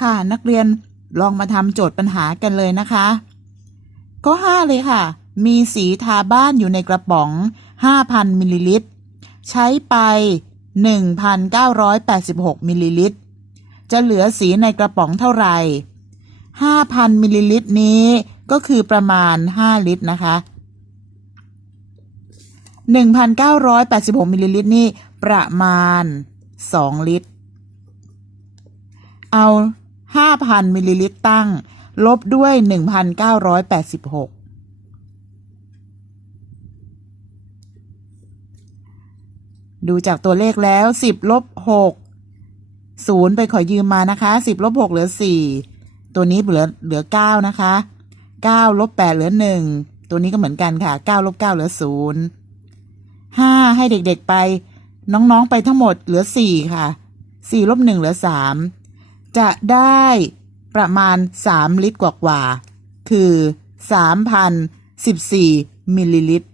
ค่ะ นักเรียนลองมาทำโจทย์ปัญหากันเลยนะคะข้อ5เลยค่ะ มีสีทาบ้านอยู่ในกระป๋อง 5,000 มิลลิลิตร ใช้ไป 1,986 มิลลิลิตร จะเหลือสีในกระป๋องเท่าไหร่ 5,000 มิลลิลิตรนี้ก็คือประมาณ 5 ลิตรนะคะ 1,986 มิลลิลิตรนี่ประมาณ 2 ลิตร เอา 5,000 มิลลิลิตรตั้ง ลบด้วย 1,986 ดูจากตัวเลขแล้ว 10 ลบ 6 0 ไปขอยืมมานะคะ 10 ลบ 6 เหลือ 4 ตัวนี้เหลือเหลือ 9 นะคะ 9 ลบ 8 เหลือ 1 ตัวนี้ก็เหมือนกันค่ะ 9 ลบ 9 เหลือ 0 5 ให้เด็กๆไป น้องๆไปทั้งหมดเหลือ 4 ค่ะ 4 ลบ 1 เหลือ 3 จะได้ประมาณ 3 ลิตรกว่าๆคือ 3,014 มิลลิลิตร